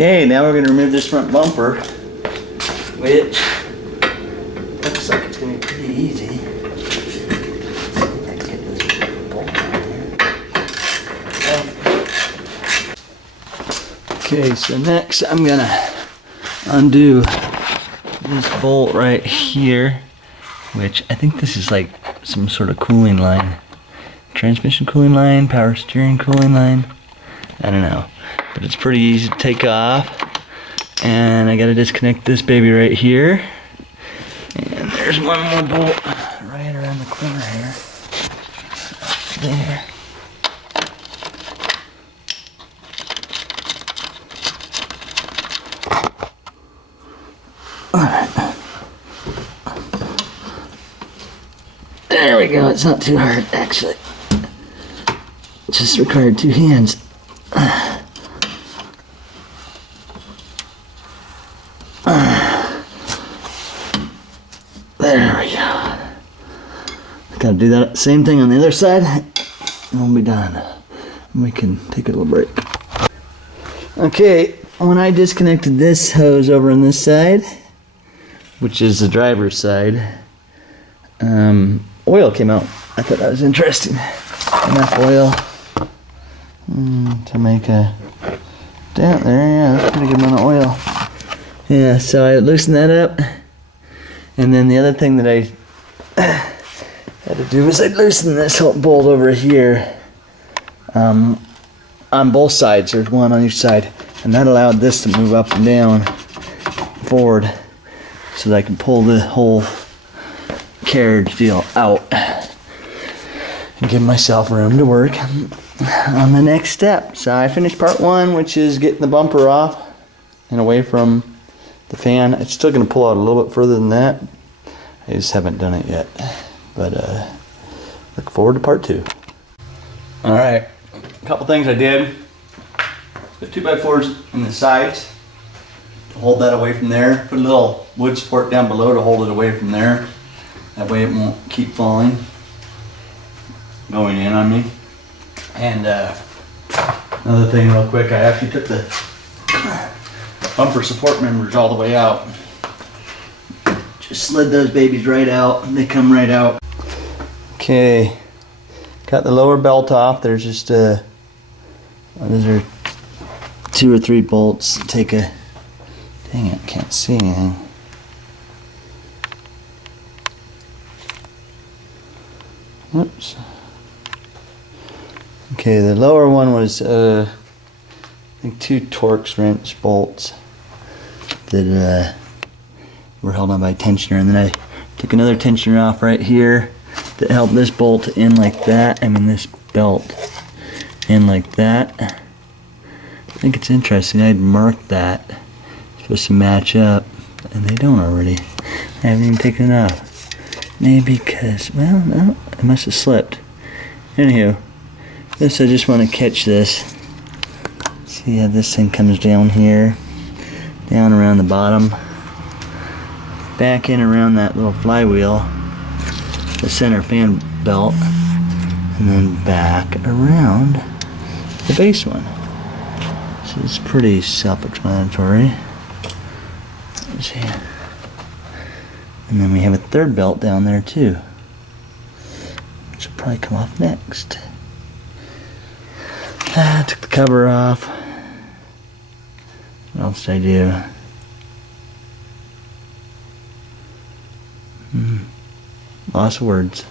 Okay, now we're going to remove this front bumper, which looks like it's going to be pretty easy. Okay, so next I'm going to undo this bolt right here, which I think this is like some sort of cooling line. Transmission cooling line, power steering cooling line. I don't know. But it's pretty easy to take off. And I gotta disconnect this baby right here. And there's one more bolt right around the corner here. There. Alright. There we go. It's not too hard, actually. It just required 2 hands. There we go. Gotta do that same thing on the other side, and we'll be done. And we can take a little break. Okay, when I disconnected this hose over on this side, which is the driver's side, oil came out. I thought that was interesting. Enough oil to make a dent there. Yeah, that's a pretty good amount of oil. Yeah, so I loosened that up. And then the other thing that I had to do was I loosened this whole bolt over here. On both sides, there's one on each side. And that allowed this to move up and down, forward, so that I can pull the whole carriage deal out and give myself room to work on the next step. So I finished part 1, which is getting the bumper off and away from the fan. It's still going to pull out a little bit further than that. I just haven't done it yet. But look forward to part 2. Alright, a couple things I did. Put 2x4s in the sides to hold that away from there. Put a little wood support down below to hold it away from there. That way it won't keep falling, going in on me. And another thing real quick, I actually took the bumper support members all the way out. Just slid those babies right out, and they come right out. Okay, got the lower belt off. There's just those are 2 or 3 bolts. Take a, dang it, can't see anything. Oops. Okay, the lower one was I think 2 Torx wrench bolts that were held on by a tensioner, and then I took another tensioner off right here that held this bolt in like that. I mean this belt in like that. I think it's interesting. I'd marked that. It's supposed to match up, and they don't already. I haven't even taken it off. Maybe because, well, no, it must have slipped. Anywho, this I just want to catch this. See how this thing comes down here, down around the bottom, back in around that little flywheel, the center fan belt, and then back around the base one. So it's pretty self-explanatory. Let's see. And then we have a third belt down there too, which will probably come off next. Took the cover off. What else did I do? Lots of words.